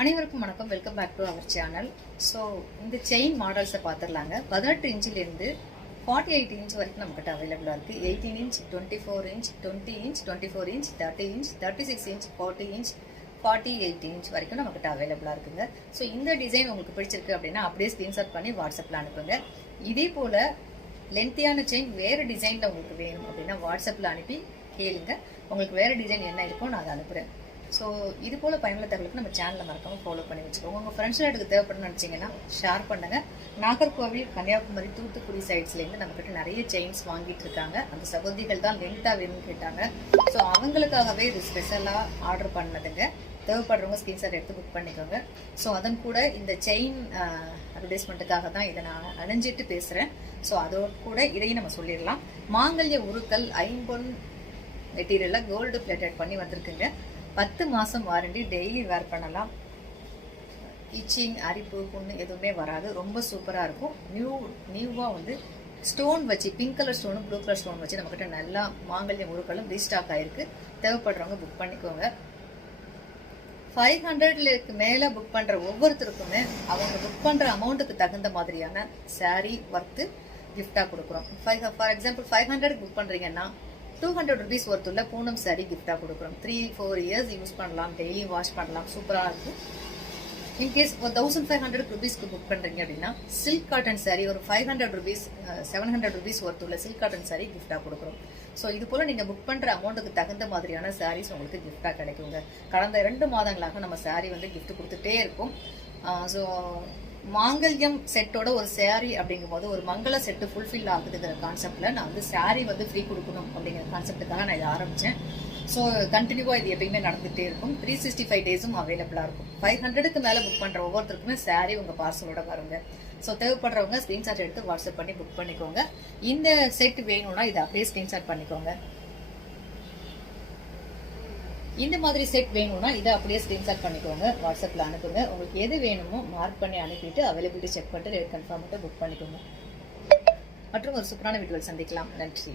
அனைவருக்கும் வணக்கம். Welcome back to our channel. So இந்த செயின் மாடல்ஸை பார்த்துடலாங்க. 18 இன்ச்சிலேருந்து 48 இன்ச் வரைக்கும் நம்மகிட்ட அவைலபிளாக இருக்குது. 18 inch, 24 inch, 20 inch, 24 inch, 30 inch, 36 inch, 40 inch, 48 inch வரைக்கும் நம்மகிட்ட அவைலபிளாக இருக்குங்க. ஸோ இந்த டிசைன் உங்களுக்கு பிடிச்சிருக்கு அப்படின்னா அப்படியே ஸ்க்ரீன்ஷாட் பண்ணி வாட்ஸ்அப்பில் அனுப்புங்க. இதே போல் லென்த்தியான செயின் வேறு டிசைனில் உங்களுக்கு வேணும் அப்படின்னா வாட்ஸ்அப்பில் அனுப்பி கேளுங்க. உங்களுக்கு வேறு டிசைன் என்ன இருக்கோ நான் அதை அனுப்புகிறேன். ஸோ இது போல் பயனுள்ள தகவலுக்கு நம்ம சேனலில் மறக்காமல் ஃபாலோ பண்ணி வச்சுக்கோங்க. உங்கள் ஃப்ரெண்ட்ஸ் எடுக்க தேவைப்படணும்னு நினச்சிங்கன்னா ஷேர் பண்ணுங்கள். நாகர்கோவில், கன்னியாகுமரி, தூத்துக்குடி சைட்ஸ்லேருந்து நம்மக்கிட்ட நிறைய செயின்ஸ் வாங்கிட்டு இருக்காங்க. அந்த சகோதரிகள் தான் லென்த்தாக வேணும்னு கேட்டாங்க. ஸோ அவங்களுக்காகவே இது ஸ்பெஷலாக ஆர்டர் பண்ணதுங்க. தேவைப்படுறவங்க ஸ்க்ரீன்ஷாட் எடுத்து புக் பண்ணிக்கோங்க. ஸோ அதன் கூட இந்த செயின் அட்வர்டைஸ்மெண்ட்டுக்காக தான் இதை நான் அணிஞ்சிட்டு பேசுகிறேன். ஸோ அதோட கூட இதையும் நம்ம சொல்லிடலாம். மாங்கல்ய உருக்கள் ஐம்பொன் மெட்டீரியலில் கோல்டு பிளேட்டட் பண்ணி வந்திருக்குங்க. 10 மாதம் வாரண்டி. டெய்லி வேர் பண்ணலாம். இச்சிங், அரிப்பு, புண்ணு எதுவுமே வராது. ரொம்ப சூப்பராக இருக்கும். நியூவாக வந்து ஸ்டோன் வச்சு, பிங்க் கலர் ஸ்டோனும் ப்ளூ கலர் ஸ்டோன் வச்சு நம்மக்கிட்ட நல்லா மாங்கல்யம் உருக்களும் ரீஸ்டாக் ஆகிருக்கு. தேவைப்படுறவங்க புக் பண்ணிக்கோங்க. 500க்கு மேலே புக் பண்ணுற ஒவ்வொருத்தருக்குமே அவங்க புக் பண்ணுற அமௌண்ட்டுக்கு தகுந்த மாதிரியான சாரீ ஒர்த்து கிஃப்டாக கொடுக்குறோம். ஃபார் எக்ஸாம்பிள் 500 புக் பண்ணுறீங்கன்னா 200 rupees ஒர்த்துள்ள பூனம் சாரீ கிஃப்டாக கொடுக்குறோம். 3-4 இயர்ஸ் யூஸ் பண்ணலாம். டெய்லி வாஷ் பண்ணலாம். சூப்பராக இருக்கும். இன்கேஸ் ஒரு 1500 rupeesக்கு புக் பண்ணுறீங்க அப்படின்னா சில்க் காட்டன் சாரீ ஒரு 500 rupees 700 rupees ஒர்த்துள்ள சில்க் காட்டன் சாரீ கிஃப்டாக கொடுக்குறோம். ஸோ இது போல் நீங்கள் புக் பண்ணுற அமௌண்ட்டுக்கு தகுந்த மாதிரியான சாரீஸ் உங்களுக்கு கிஃப்டாக கிடைக்குங்க. கடந்த 2 மாதங்களாக நம்ம சாரீ வந்து கிஃப்ட் கொடுத்துட்டே இருக்கும். ஸோ மாங்கல்யம் செட்டோட ஒரு சாரீ அப்படிங்கும் போது ஒரு மங்கள செட்டு ஃபுல்ஃபில் ஆகுதுங்கிற கான்செப்டில் நான் வந்து சாரீ வந்து ஃப்ரீ கொடுக்கணும் அப்படிங்கிற கான்செப்டுக்காக நான் இதை ஆரம்பித்தேன். ஸோ கண்டினியூவாக இது எப்பயுமே நடந்துகிட்டே இருக்கும். 365 டேஸும் அவைலபிளாக இருக்கும். 500க்கு மேலே புக் பண்ணுற ஒவ்வொருத்தருக்குமே சாரீ உங்கள் பார்சலோட வருங்க. ஸோ தேவைப்படுறவங்க ஸ்க்ரீன்ஷாட் எடுத்து வாட்ஸ்அப் பண்ணி புக் பண்ணிக்கோங்க. இந்த செட் வேணும்னா இதை அப்படியே ஸ்க்ரீன்ஷாட் பண்ணிக்கோங்க. இந்த மாதிரி செட் வேணும்னா இதை அப்படியே ஸ்க்ரீன்ஷாட் பண்ணிக்கோங்க. வாட்ஸ்அப்பில் அனுப்புங்க. உங்களுக்கு எது வேணுமோ மார்க் பண்ணி அனுப்பிட்டு அவைலபிலிட்டி செக் பண்ணிட்டு ரேட் கன்ஃபார்ம் பண்ணிட்டு புக் பண்ணிக்கோங்க. மற்றும் ஒரு சூப்பரான வீடியோவில் சந்திக்கலாம். நன்றி.